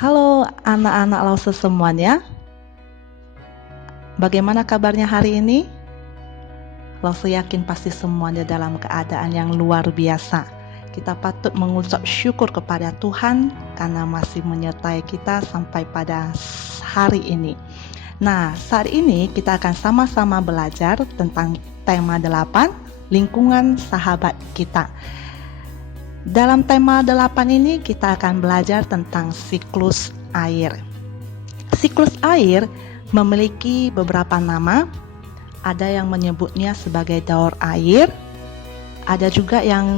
Halo anak-anak Lause semuanya, bagaimana kabarnya hari ini? Lause yakin pasti semuanya dalam keadaan yang luar biasa. Kita patut mengucap syukur kepada Tuhan karena masih menyertai kita sampai pada hari ini. Nah, saat ini kita akan sama-sama belajar tentang tema 8, lingkungan sahabat kita. Dalam tema 8 ini kita akan belajar tentang siklus air. Siklus air memiliki beberapa nama. Ada yang menyebutnya sebagai daur air, ada juga yang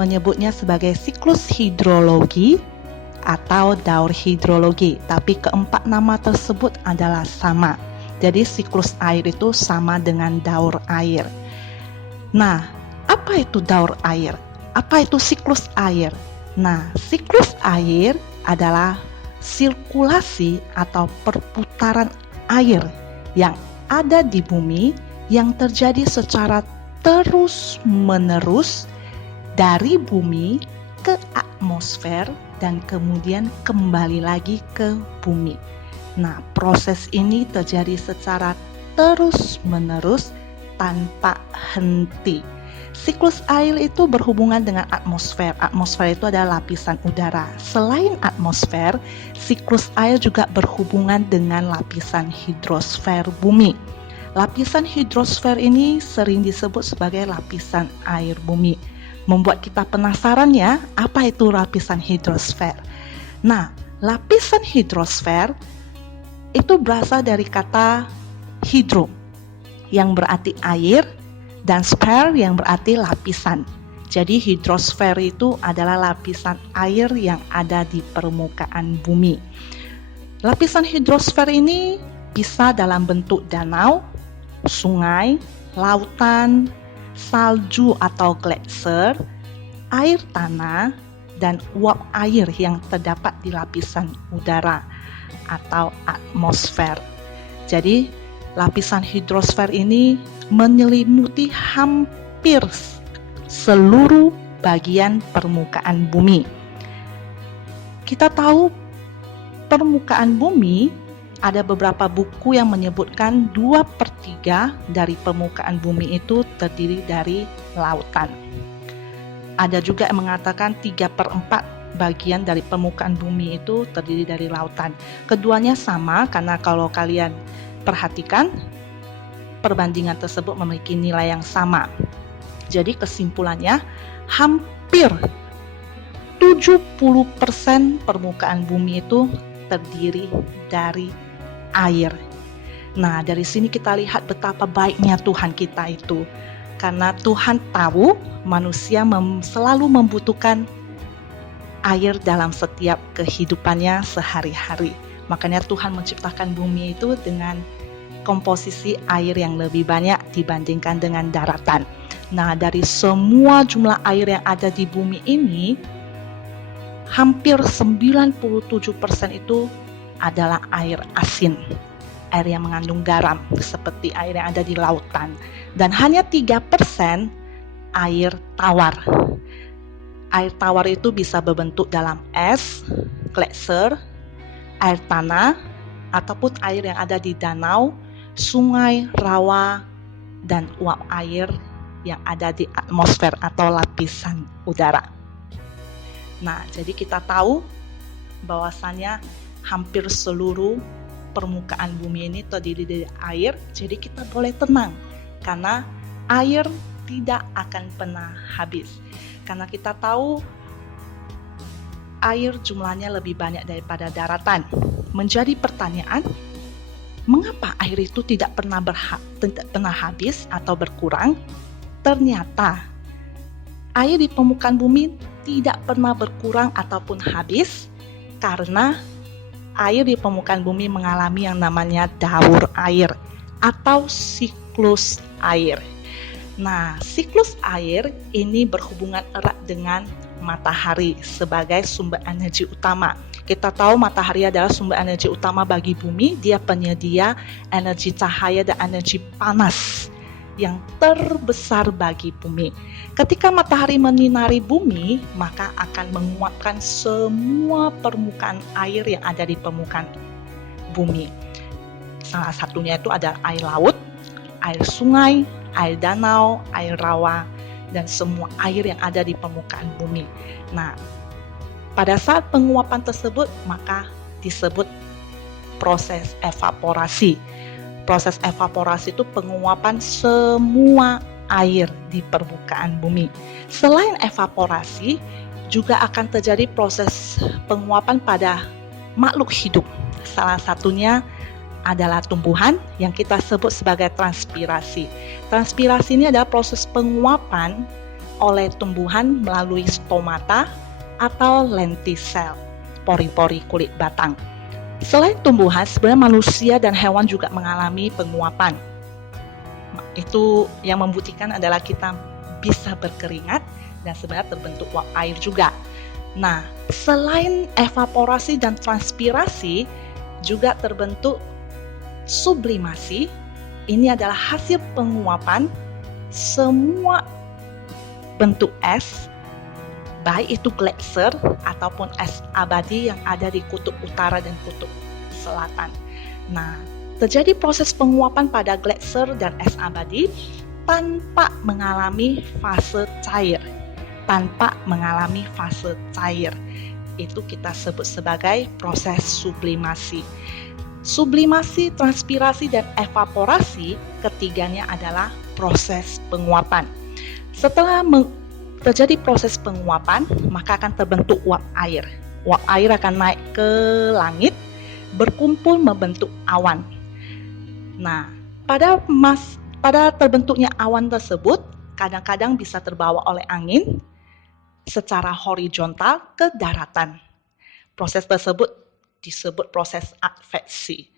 menyebutnya sebagai siklus hidrologi atau daur hidrologi. Tapi keempat nama tersebut adalah sama. Jadi siklus air itu sama dengan daur air. Nah, apa itu daur air? Apa itu siklus air? Nah, siklus air adalah sirkulasi atau perputaran air yang ada di bumi yang terjadi secara terus-menerus dari bumi ke atmosfer dan kemudian kembali lagi ke bumi. Nah, proses ini terjadi secara terus-menerus tanpa henti. Siklus air itu berhubungan dengan atmosfer. Atmosfer itu adalah lapisan udara. Selain atmosfer, siklus air juga berhubungan dengan lapisan hidrosfer bumi. Lapisan hidrosfer ini sering disebut sebagai lapisan air bumi. Membuat kita penasaran ya, apa itu lapisan hidrosfer? Nah, lapisan hidrosfer itu berasal dari kata hidro, yang berarti air, dan sphere yang berarti lapisan. Jadi hidrosfer itu adalah lapisan air yang ada di permukaan bumi. Lapisan hidrosfer ini bisa dalam bentuk danau, sungai, lautan, salju atau gletser, air tanah, dan uap air yang terdapat di lapisan udara atau atmosfer. Jadi lapisan hidrosfer ini menyelimuti hampir seluruh bagian permukaan bumi. Kita tahu permukaan bumi, ada beberapa buku yang menyebutkan 2/3 dari permukaan bumi itu terdiri dari lautan. Ada juga yang mengatakan 3/4 bagian dari permukaan bumi itu terdiri dari lautan. Keduanya sama karena kalau kalian perhatikan, perbandingan tersebut memiliki nilai yang sama. Jadi kesimpulannya, hampir 70% permukaan bumi itu terdiri dari air. Nah, dari sini kita lihat betapa baiknya Tuhan kita itu. Karena Tuhan tahu manusia selalu membutuhkan air dalam setiap kehidupannya sehari-hari. Makanya Tuhan menciptakan bumi itu dengan komposisi air yang lebih banyak dibandingkan dengan daratan. Nah, dari semua jumlah air yang ada di bumi ini, hampir 97% itu adalah air asin, air yang mengandung garam, seperti air yang ada di lautan. Dan hanya 3% air tawar. Air tawar itu bisa berbentuk dalam es, gletser, air tanah, ataupun air yang ada di danau, sungai, rawa, dan uap air yang ada di atmosfer atau lapisan udara. Nah, jadi kita tahu bahwasannya hampir seluruh permukaan bumi ini terdiri dari air, jadi kita boleh tenang karena air tidak akan pernah habis. Karena kita tahu air jumlahnya lebih banyak daripada daratan. Menjadi pertanyaan, mengapa air itu tidak pernah habis atau berkurang? Ternyata air di permukaan bumi tidak pernah berkurang ataupun habis karena air di permukaan bumi mengalami yang namanya daur air atau siklus air. Nah, siklus air ini berhubungan erat dengan matahari sebagai sumber energi utama. Kita tahu matahari adalah sumber energi utama bagi bumi, dia penyedia energi cahaya dan energi panas yang terbesar bagi bumi. Ketika matahari menyinari bumi, maka akan menguapkan semua permukaan air yang ada di permukaan bumi. Salah satunya itu ada air laut, air sungai, air danau, air rawa, dan semua air yang ada di permukaan bumi. Nah, pada saat penguapan tersebut, maka disebut proses evaporasi. Proses evaporasi itu penguapan semua air di permukaan bumi. Selain evaporasi, juga akan terjadi proses penguapan pada makhluk hidup. Salah satunya adalah tumbuhan yang kita sebut sebagai transpirasi. Transpirasi ini adalah proses penguapan oleh tumbuhan melalui stomata atau lentisel, pori-pori kulit batang. Selain tumbuhan, sebenarnya manusia dan hewan juga mengalami penguapan. Itu yang membuktikan adalah kita bisa berkeringat dan sebenarnya terbentuk uap air juga. Nah, selain evaporasi dan transpirasi, juga terbentuk sublimasi. Ini adalah hasil penguapan semua bentuk es, baik itu glacier ataupun es abadi yang ada di kutub utara dan kutub selatan. Nah, terjadi proses penguapan pada glacier dan es abadi tanpa mengalami fase cair. Itu kita sebut sebagai proses sublimasi. Sublimasi, transpirasi, dan evaporasi, ketiganya adalah proses penguapan. Setelah terjadi proses penguapan, maka akan terbentuk uap air. Uap air akan naik ke langit, berkumpul membentuk awan. Nah, pada terbentuknya awan tersebut, kadang-kadang bisa terbawa oleh angin secara horizontal ke daratan. Proses tersebut disebut proses adveksi.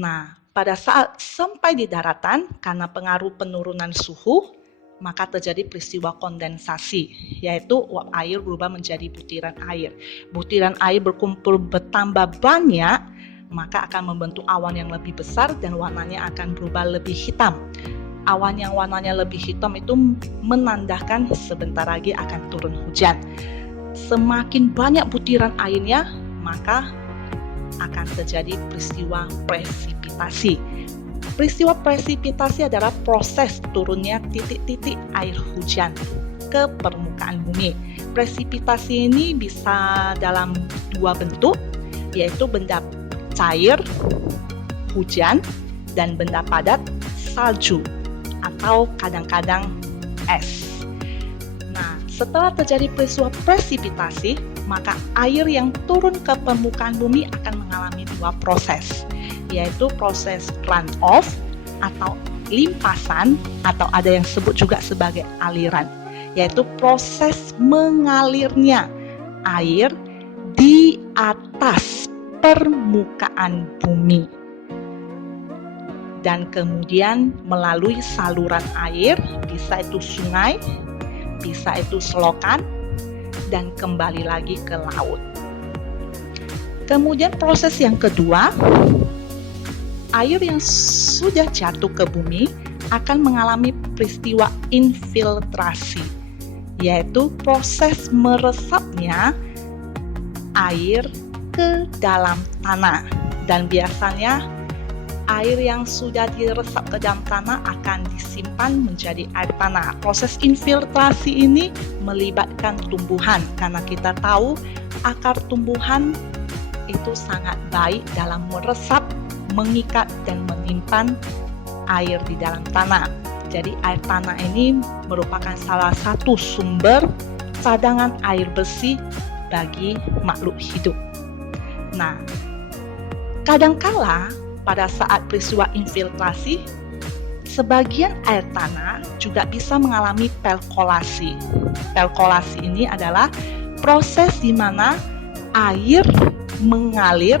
Nah, pada saat sampai di daratan, karena pengaruh penurunan suhu, maka terjadi peristiwa kondensasi, yaitu uap air berubah menjadi butiran air. Butiran air berkumpul bertambah banyak, maka akan membentuk awan yang lebih besar dan warnanya akan berubah lebih hitam. Awan yang warnanya lebih hitam itu menandakan sebentar lagi akan turun hujan. Semakin banyak butiran airnya, maka akan terjadi peristiwa presipitasi. Peristiwa presipitasi adalah proses turunnya titik-titik air hujan ke permukaan bumi. Presipitasi ini bisa dalam dua bentuk, yaitu benda cair, hujan, dan benda padat, salju, atau kadang-kadang es. Nah, setelah terjadi peristiwa presipitasi, maka air yang turun ke permukaan bumi akan mengalami dua proses, yaitu proses runoff atau limpasan, atau ada yang sebut juga sebagai aliran, yaitu proses mengalirnya air di atas permukaan bumi dan kemudian melalui saluran air, bisa itu sungai, bisa itu selokan, dan kembali lagi ke laut. Kemudian proses yang kedua, air yang sudah jatuh ke bumi akan mengalami peristiwa infiltrasi, yaitu proses meresapnya air ke dalam tanah. Dan biasanya air yang sudah diresap ke dalam tanah akan disimpan menjadi air tanah. Proses infiltrasi ini melibatkan tumbuhan, karena kita tahu akar tumbuhan itu sangat baik dalam meresap, mengikat, dan menyimpan air di dalam tanah. Jadi air tanah ini merupakan salah satu sumber cadangan air bersih bagi makhluk hidup. Nah, kadangkala pada saat peristiwa infiltrasi, sebagian air tanah juga bisa mengalami perkolasi. Perkolasi ini adalah proses di mana air mengalir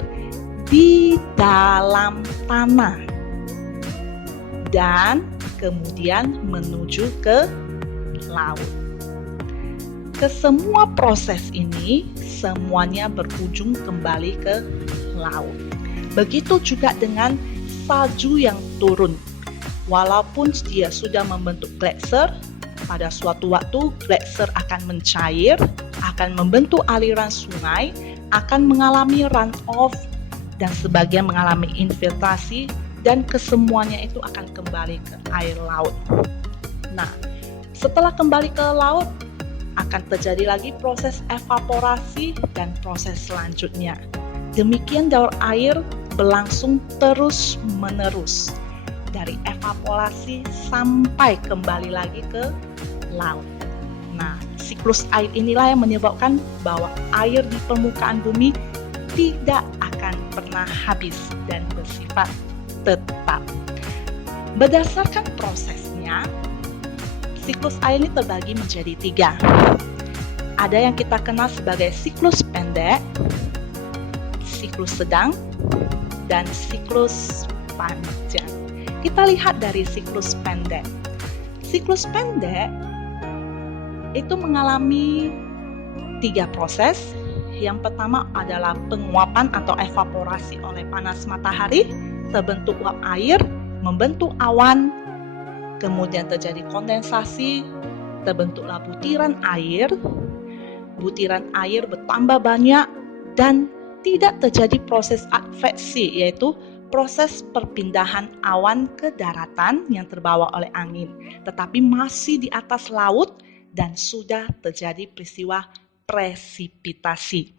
di dalam tanah dan kemudian menuju ke laut. Kesemua proses ini semuanya berujung kembali ke laut. Begitu juga dengan salju yang turun. walaupun dia sudah membentuk gletser, pada suatu waktu gletser akan mencair, akan membentuk aliran sungai, akan mengalami runoff, dan sebagian mengalami infiltrasi, dan kesemuanya itu akan kembali ke air laut. Nah, setelah kembali ke laut, akan terjadi lagi proses evaporasi dan proses selanjutnya. Demikian daur air berlangsung terus-menerus, dari evaporasi sampai kembali lagi ke laut. Nah, siklus air inilah yang menyebabkan bahwa air di permukaan bumi tidak akan pernah habis dan bersifat tetap. Berdasarkan prosesnya, siklus air ini terbagi menjadi 3. Ada yang kita kenal sebagai siklus pendek, siklus sedang, dan siklus panjang. Kita lihat dari siklus pendek. Siklus pendek itu mengalami 3 proses. Yang pertama adalah penguapan atau evaporasi oleh panas matahari, terbentuk uap air, membentuk awan, kemudian terjadi kondensasi, terbentuklah butiran air bertambah banyak, dan tidak terjadi proses adveksi, yaitu proses perpindahan awan ke daratan yang terbawa oleh angin, tetapi masih di atas laut dan sudah terjadi peristiwa presipitasi.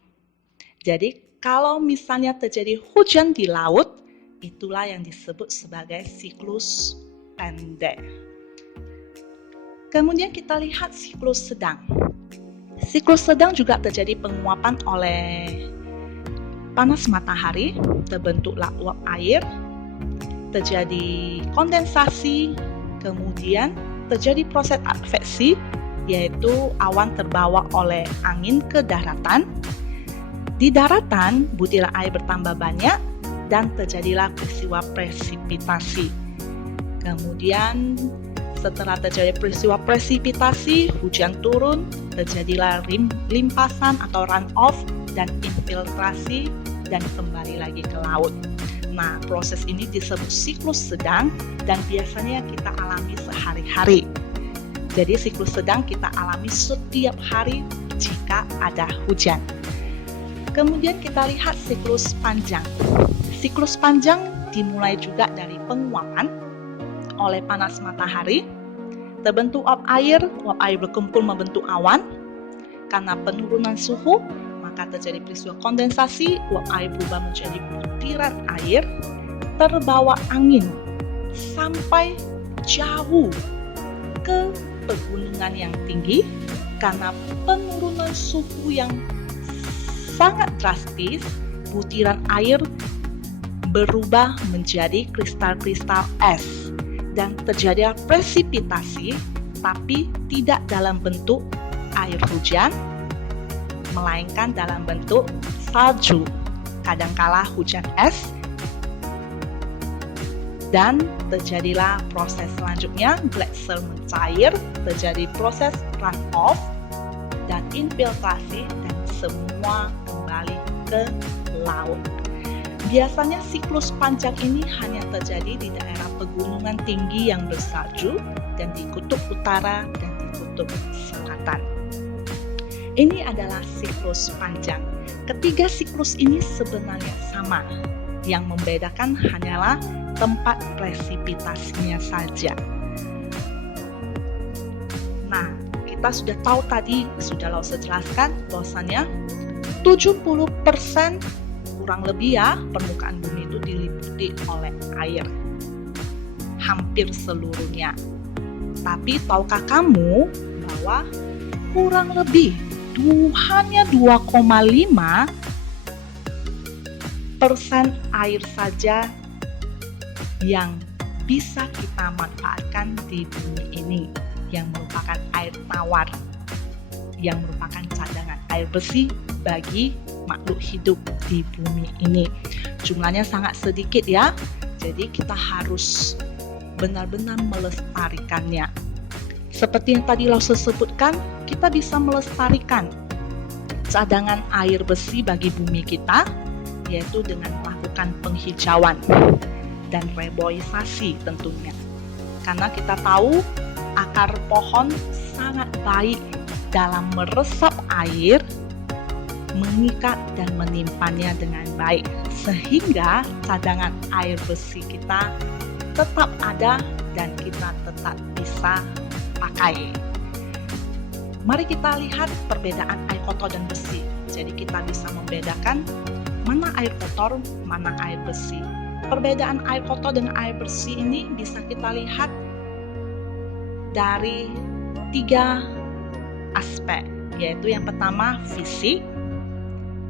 Jadi kalau misalnya terjadi hujan di laut, itulah yang disebut sebagai siklus pendek. Kemudian kita lihat siklus sedang. Siklus sedang juga terjadi penguapan oleh panas matahari, terbentuklah uap air, terjadi kondensasi, kemudian terjadi proses adveksi, yaitu awan terbawa oleh angin ke daratan. Di daratan, butiran air bertambah banyak dan terjadilah peristiwa presipitasi. Kemudian setelah terjadi peristiwa presipitasi, hujan turun, terjadilah limpasan atau runoff dan infiltrasi dan kembali lagi ke laut. Nah, proses ini disebut siklus sedang dan biasanya kita alami sehari-hari. Jadi siklus sedang kita alami setiap hari jika ada hujan. Kemudian kita lihat siklus panjang. Siklus panjang dimulai juga dari penguapan oleh panas matahari, terbentuk uap air berkumpul membentuk awan. Karena penurunan suhu, maka terjadi peristiwa kondensasi, uap air berubah menjadi butiran air, terbawa angin sampai jauh ke pegunungan yang tinggi. Karena penurunan suhu yang sangat drastis, butiran air berubah menjadi kristal-kristal es dan terjadi presipitasi, tapi tidak dalam bentuk air hujan, melainkan dalam bentuk salju, kadangkala hujan es, dan terjadilah proses selanjutnya, gletser mencair, terjadi proses runoff dan infiltrasi, dan semua kembali ke laut. Biasanya siklus panjang ini hanya terjadi di daerah pegunungan tinggi yang bersalju dan di kutub utara dan di kutub selatan. Ini adalah siklus panjang. Ketiga siklus ini sebenarnya sama. Yang membedakan hanyalah tempat presipitasinya saja. Nah, kita sudah tahu tadi, sudah Lause jelaskan bahwasannya 70% kurang lebih ya, permukaan bumi itu diliputi oleh air. Hampir seluruhnya. Tapi tahukah kamu bahwa kurang lebih hanya 2,5% air saja yang bisa kita manfaatkan di bumi ini, yang merupakan air tawar, yang merupakan cadangan air bersih bagi makhluk hidup di bumi ini. Jumlahnya sangat sedikit ya, jadi kita harus benar-benar melestarikannya. Seperti yang tadi Lause sebutkan, kita bisa melestarikan cadangan air bersih bagi bumi kita, yaitu dengan melakukan penghijauan dan reboisasi tentunya. Karena kita tahu akar pohon sangat baik dalam meresap air, mengikat dan menyimpannya dengan baik, sehingga cadangan air bersih kita tetap ada dan kita tetap bisa pakai. Mari kita lihat perbedaan air kotor dan bersih. Jadi kita bisa membedakan mana air kotor, mana air bersih. Perbedaan air kotor dan air bersih ini bisa kita lihat dari 3 aspek, yaitu yang pertama fisik,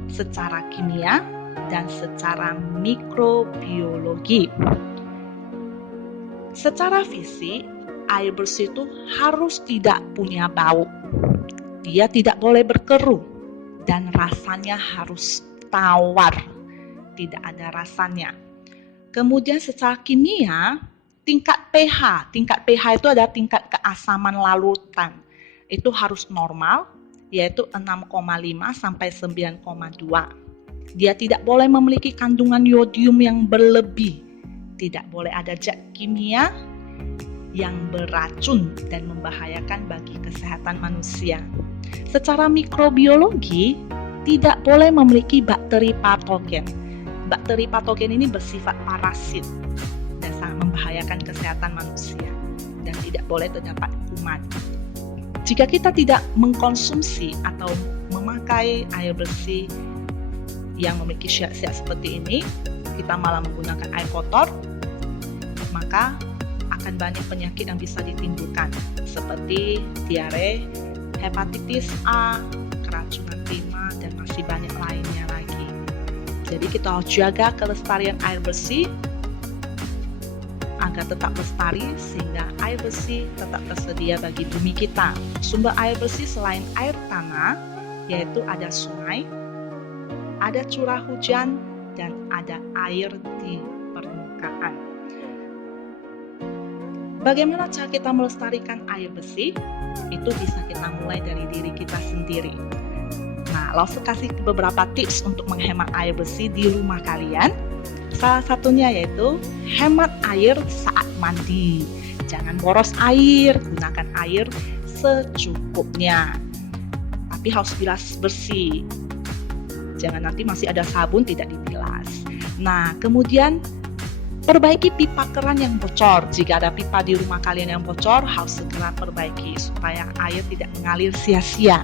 secara kimia, dan secara mikrobiologi. Secara fisik, air bersih itu harus tidak punya bau. Dia tidak boleh berkerut dan rasanya harus tawar, tidak ada rasanya. Kemudian secara kimia, tingkat pH itu adalah tingkat keasaman larutan. Itu harus normal, yaitu 6,5 sampai 9,2. Dia tidak boleh memiliki kandungan yodium yang berlebih. Tidak boleh ada zat kimia yang beracun dan membahayakan bagi kesehatan manusia. Secara mikrobiologi, tidak boleh memiliki bakteri patogen. Bakteri patogen ini bersifat parasit dan sangat membahayakan kesehatan manusia dan tidak boleh terdapat kuman. Jika kita tidak mengkonsumsi atau memakai air bersih yang memiliki syarat-syarat seperti ini, kita malah menggunakan air kotor, maka akan banyak penyakit yang bisa ditimbulkan seperti diare, hepatitis A, keracunan timah, dan masih banyak lainnya lagi. Jadi kita harus jaga kelestarian air bersih agar tetap lestari, sehingga air bersih tetap tersedia bagi bumi kita. Sumber air bersih selain air tanah, yaitu ada sungai, ada curah hujan, dan ada air di permukaan. Bagaimana cara kita melestarikan air bersih? Itu bisa kita mulai dari diri kita sendiri. Nah, Lause kasih beberapa tips untuk menghemat air bersih di rumah kalian. Salah satunya yaitu hemat air saat mandi. Jangan boros air, gunakan air secukupnya. Tapi harus bilas bersih. Jangan nanti masih ada sabun tidak dibilas. Nah, kemudian perbaiki pipa keran yang bocor. Jika ada pipa di rumah kalian yang bocor, harus segera perbaiki supaya air tidak mengalir sia-sia.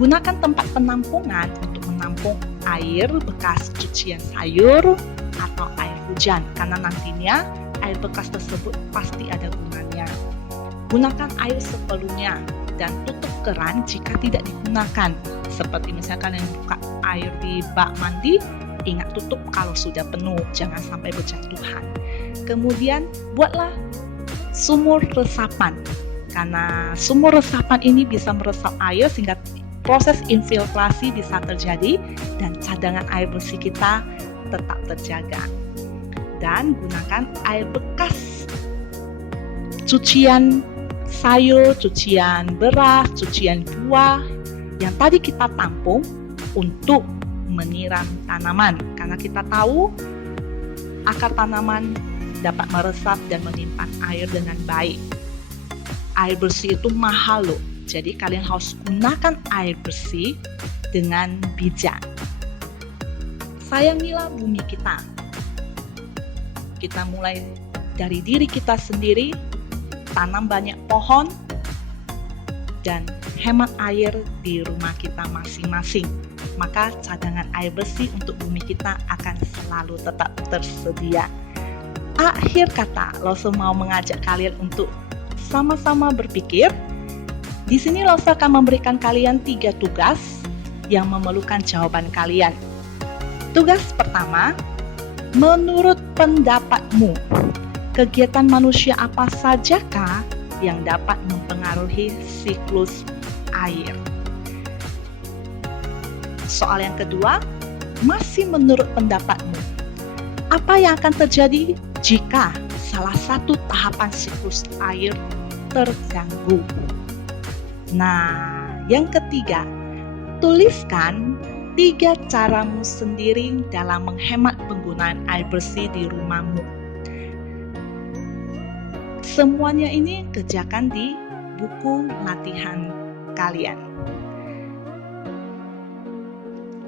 Gunakan tempat penampungan untuk menampung air bekas cucian sayur atau air hujan, karena nantinya air bekas tersebut pasti ada gunanya. Gunakan air seperlunya dan tutup keran jika tidak digunakan. Seperti misalkan yang buka air di bak mandi, ingat tutup kalau sudah penuh, jangan sampai berjatuhan. Kemudian buatlah sumur resapan, karena sumur resapan ini bisa meresap air sehingga proses infiltrasi bisa terjadi dan cadangan air bersih kita tetap terjaga. Dan gunakan air bekas cucian sayur, cucian beras, cucian buah yang tadi kita tampung untuk menyiram tanaman, karena kita tahu akar tanaman dapat meresap dan menyimpan air dengan baik. Air bersih itu mahal loh, jadi kalian harus gunakan air bersih dengan bijak. Sayangilah bumi kita. Kita mulai dari diri kita sendiri, tanam banyak pohon, dan hemat air di rumah kita masing-masing. Maka cadangan air bersih untuk bumi kita akan selalu tetap tersedia. Akhir kata, Lause mau mengajak kalian untuk sama-sama berpikir. Di sini Lause akan memberikan kalian 3 tugas yang memerlukan jawaban kalian. Tugas pertama, menurut pendapatmu, kegiatan manusia apa sajakah yang dapat mempengaruhi siklus air? Soal yang kedua, masih menurut pendapatmu, apa yang akan terjadi jika salah satu tahapan siklus air terganggu? Nah, yang ketiga, tuliskan 3 caramu sendiri dalam menghemat penggunaan air bersih di rumahmu. Semuanya ini kerjakan di buku latihan kalian.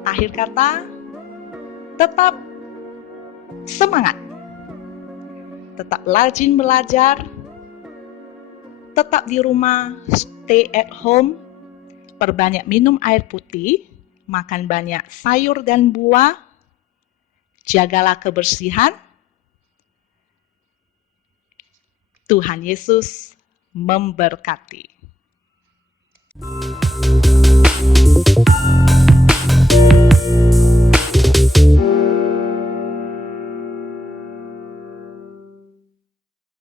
Akhir kata, tetap semangat, tetap rajin belajar, tetap di rumah, stay at home, perbanyak minum air putih, makan banyak sayur dan buah, jagalah kebersihan. Tuhan Yesus memberkati.